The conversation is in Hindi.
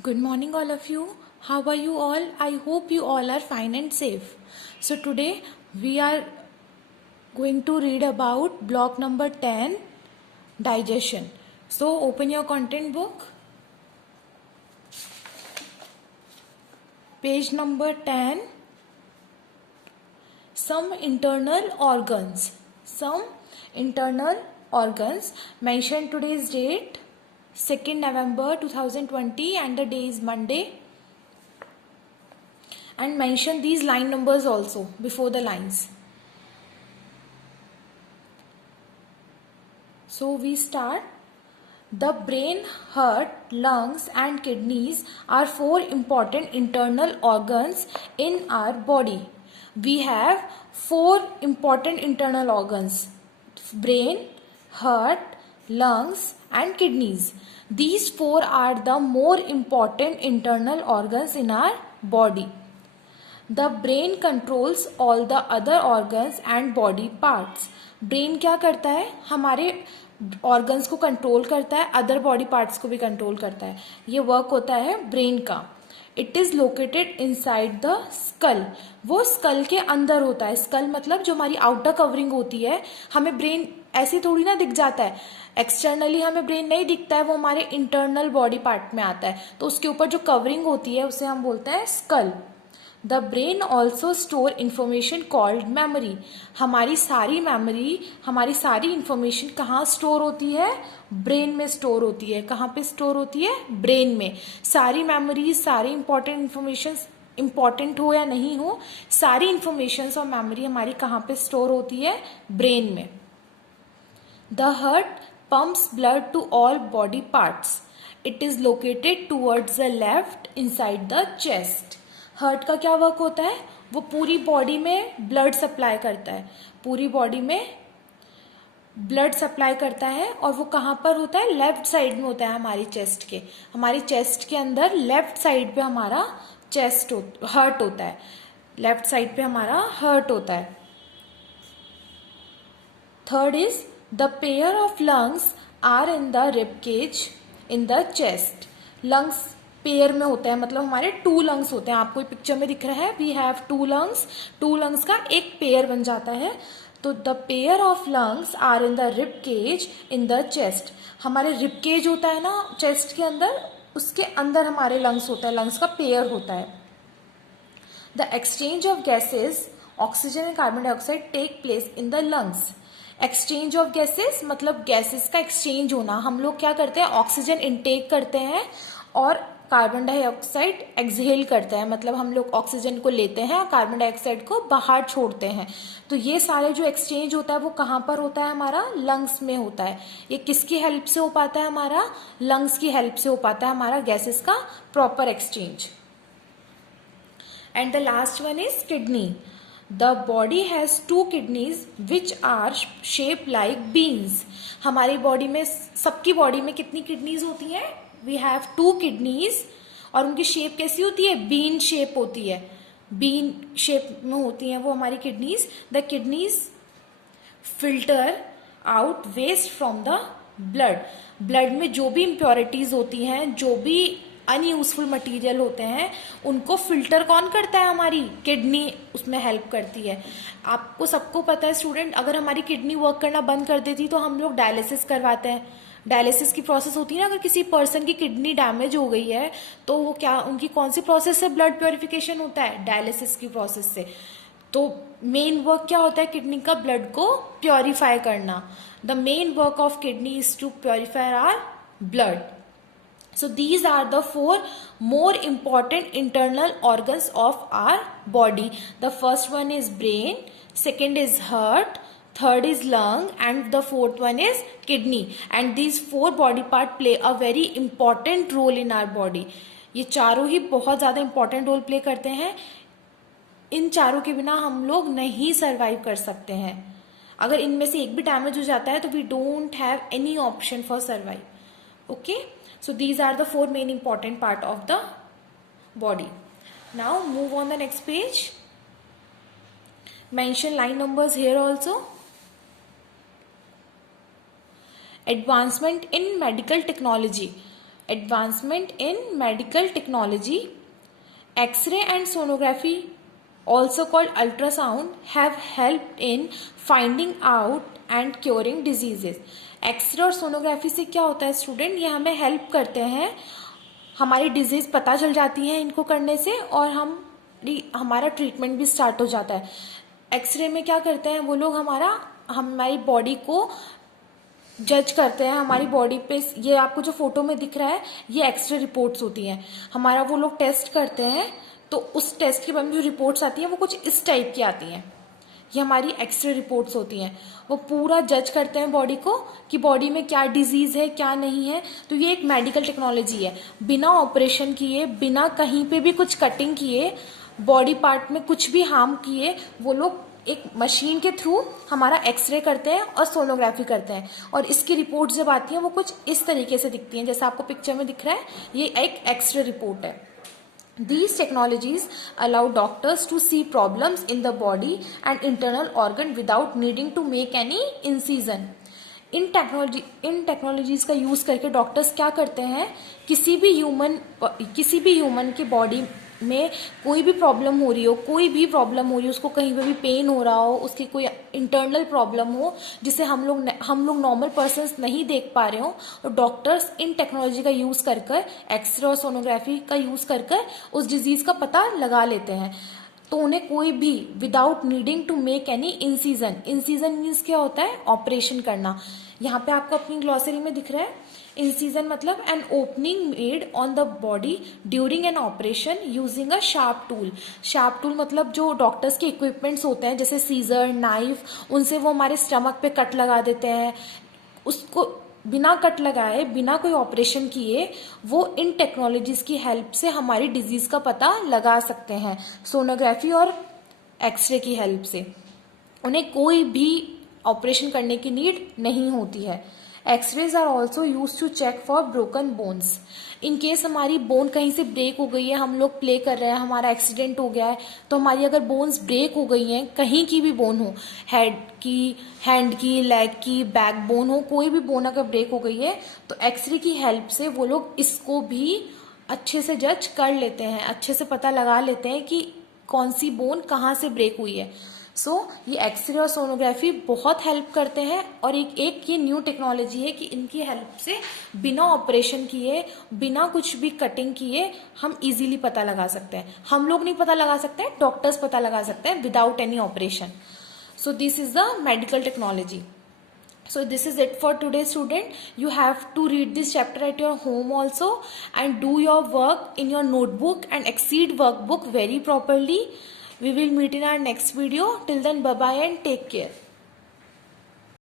Good morning, all of you. How are you all? I hope you all are fine and safe. So, today we are going to read about block number 10, digestion. So, open your content book, page number 10. Some internal organs. Some internal organs. Mention today's date, 2nd November 2020, and the day is Monday. And mention these line numbers also before the lines. So we start. The brain, heart, lungs and kidneys are 4 important internal organs in our body. We have 4 important internal organs: brain, heart, lungs and kidneys. These 4 are the more important internal organs in our body. The brain controls all the other organs and body parts. Brain क्या करता है? हमारे ऑर्गन्स को कंट्रोल करता है, अदर बॉडी पार्ट्स को भी कंट्रोल करता है. ये वर्क होता है ब्रेन का. It is located inside the skull. वो स्कल के अंदर होता है. स्कल मतलब जो हमारी आउटर कवरिंग होती है. हमें ब्रेन ऐसे थोड़ी ना दिख जाता है, एक्सटर्नली हमें ब्रेन नहीं दिखता है, वो हमारे इंटरनल बॉडी पार्ट में आता है. तो उसके ऊपर जो कवरिंग होती है उसे हम बोलते हैं skull. The brain also store information called memory. हमारी सारी इंफॉर्मेशन कहाँ स्टोर होती है? ब्रेन में स्टोर होती है. कहाँ पे स्टोर होती है? ब्रेन में. सारी मेमोरीज, सारी इंपॉर्टेंट इन्फॉर्मेशन, इंपॉर्टेंट हो या नहीं हो, सारी इंफॉर्मेशन और मेमोरी हमारी कहाँ पे स्टोर होती है? ब्रेन में. The heart pumps blood to all body parts. It is located towards the left inside the chest. Heart का क्या वर्क होता है? वो पूरी बॉडी में ब्लड सप्लाई करता है. पूरी बॉडी में ब्लड सप्लाई करता है. और वो कहाँ पर होता है? लेफ्ट साइड में होता है हमारी चेस्ट के. हमारी चेस्ट के अंदर लेफ्ट साइड पे हमारा हार्ट होता है. लेफ्ट साइड पे हमारा हार्ट होता है. Third is the pair of lungs are in the rib cage in the chest. Lungs pair में होते हैं, मतलब हमारे 2 लंग्स होते हैं. आपको पिक्चर में दिख रहा है, वी हैव 2 लंग्स. 2 लंग्स का एक पेयर बन जाता है. तो the pair of lungs are in the rib cage in the chest. हमारे रिब केज होता है ना चेस्ट के अंदर, उसके अंदर हमारे लंग्स होता है. लंग्स का पेयर होता है. The exchange of gases, oxygen and carbon dioxide, take place in the lungs. Exchange of gases मतलब गैसेस का एक्सचेंज होना. हम लोग क्या करते हैं? ऑक्सीजन इनटेक करते हैं और कार्बन डाइऑक्साइड एक्सहेल करते हैं. मतलब हम लोग ऑक्सीजन को लेते हैं और कार्बन डाइऑक्साइड को बाहर छोड़ते हैं. तो ये सारे जो एक्सचेंज होता है वो कहाँ पर होता है? हमारा लंग्स में होता है. ये किसकी हेल्प से हो पाता है? हमारा लंग्स की हेल्प से हो पाता है हमारा गैसेस का proper exchange. And the last one is kidney. The body has 2 kidneys which are shape like beans. हमारी बॉडी में, सबकी बॉडी में कितनी किडनीज होती हैं? We have 2 kidneys. और उनकी शेप कैसी होती है? बीन शेप होती है. बीन शेप में होती हैं वो हमारी kidneys. The kidneys filter out waste from the blood. Blood में जो भी इम्प्योरिटीज होती हैं, जो भी अनयूजफुल मटेरियल होते हैं, उनको फिल्टर कौन करता है? हमारी किडनी उसमें हेल्प करती है. आपको सबको पता है स्टूडेंट, अगर हमारी किडनी वर्क करना बंद कर देती तो हम लोग डायलिसिस करवाते हैं. डायलिसिस की प्रोसेस होती है ना. अगर किसी पर्सन की किडनी डैमेज हो गई है तो वो क्या, उनकी कौन सी प्रोसेस से ब्लड प्योरिफिकेशन होता है? डायलिसिस की प्रोसेस से. तो मेन वर्क क्या होता है किडनी का? ब्लड को प्योरीफाई करना. The main work of kidney is to purify our blood. So these are the 4 more important internal organs of our body. The first one is brain, second is heart, third is lung and the fourth one is kidney. And these 4 body part play a very important role in our body. ये चारों ही बहुत ज़्यादा important role play करते हैं. इन चारों के बिना हम लोग नहीं survive कर सकते हैं. अगर इनमें से एक भी डैमेज हो जाता है तो we don't have any option for survive. Okay? So these are the 4 main important part of the body. Now move on the next page. Mention line numbers here also. Advancement in medical technology. advancement in medical technology, X-ray and sonography, also called ultrasound, have helped in finding out and curing diseases. X ray और सोनोग्राफी से क्या होता है स्टूडेंट, ये हमें हेल्प करते हैं, हमारी डिजीज पता चल जाती है इनको करने से, और हमारा ट्रीटमेंट भी स्टार्ट हो जाता है. एक्सरे में क्या करते हैं वो लोग, हमारी बॉडी को जज करते हैं, हमारी बॉडी पे, ये आपको जो फोटो में दिख रहा है ये एक्सरे रिपोर्ट्स होती हैं, हमारा वो लोग टेस्ट करते हैं, तो उस टेस्ट के बाद में जो रिपोर्ट्स आती हैं वो कुछ इस टाइप की आती हैं, ये हमारी एक्सरे रिपोर्ट्स होती हैं. वो पूरा जज करते हैं बॉडी को कि बॉडी में क्या डिजीज है क्या नहीं है. तो ये एक मेडिकल टेक्नोलॉजी है, बिना ऑपरेशन किए, बिना कहीं पे भी कुछ कटिंग किए, बॉडी पार्ट में कुछ भी हार्म किए, वो लोग एक मशीन के थ्रू हमारा एक्सरे करते हैं और सोनोग्राफी करते हैं, और इसकी रिपोर्ट जब आती हैं वो कुछ इस तरीके से दिखती हैं, जैसा आपको पिक्चर में दिख रहा है, ये एक एक्सरे रिपोर्ट है. These technologies allow doctors to see problems in the body and internal organ without needing to make any incision. In technologies का यूज करके डॉक्टर्स क्या करते हैं, किसी भी ह्यूमन की बॉडी में कोई भी प्रॉब्लम हो रही हो, उसको कहीं पे भी पेन हो रहा हो, उसकी कोई इंटरनल प्रॉब्लम हो जिसे हम लोग नॉर्मल पर्सन्स नहीं देख पा रहे हो, तो डॉक्टर्स इन टेक्नोलॉजी का यूज कर एक्सरे और सोनोग्राफी का यूज कर उस डिजीज का पता लगा लेते हैं. तो उन्हें कोई भी without needing to make any incision means क्या होता है, ऑपरेशन करना. यहाँ पे आपको अपनी ग्लॉसरी में दिख रहा है, इंसीजन मतलब an opening made on the body during an operation using a sharp tool मतलब जो डॉक्टर्स के इक्विपमेंट्स होते हैं जैसे सीजर, नाइफ, उनसे वो हमारे स्टमक पे कट लगा देते हैं. उसको बिना कट लगाए, बिना कोई ऑपरेशन किए, वो इन टेक्नोलॉजीज की हेल्प से हमारी डिजीज का पता लगा सकते हैं, सोनोग्राफी और एक्सरे की हेल्प से. उन्हें कोई भी ऑपरेशन करने की नीड नहीं होती है. X rays are also use to check for broken bones. In case हमारी बोन कहीं से ब्रेक हो गई है, हम लोग प्ले कर रहे हैं, हमारा एक्सीडेंट हो गया है, तो हमारी अगर बोन्स ब्रेक हो गई हैं, कहीं की भी बोन हो, हेड की, हैंड की, लेग की, बैक बोन हो, कोई भी बोन अगर ब्रेक हो गई है, तो एक्सरे की हेल्प से वो लोग इसको भी अच्छे से जज कर लेते हैं, अच्छे से पता लगा लेते हैं कि कौन सी बोन कहाँ से ब्रेक हुई है. सो ये एक्सरे और सोनोग्राफी बहुत हेल्प करते हैं, और एक ये न्यू टेक्नोलॉजी है कि इनकी हेल्प से बिना ऑपरेशन किए, बिना कुछ भी कटिंग किए हम इजीली पता लगा सकते हैं. हम लोग नहीं पता लगा सकते हैं, डॉक्टर्स पता लगा सकते हैं without any operation. So this is the medical technology. So this is it for today, student. You have to read this chapter at your home also and do your work in your notebook and exceed workbook very properly. We will meet in our next video. Till then, bye bye and take care.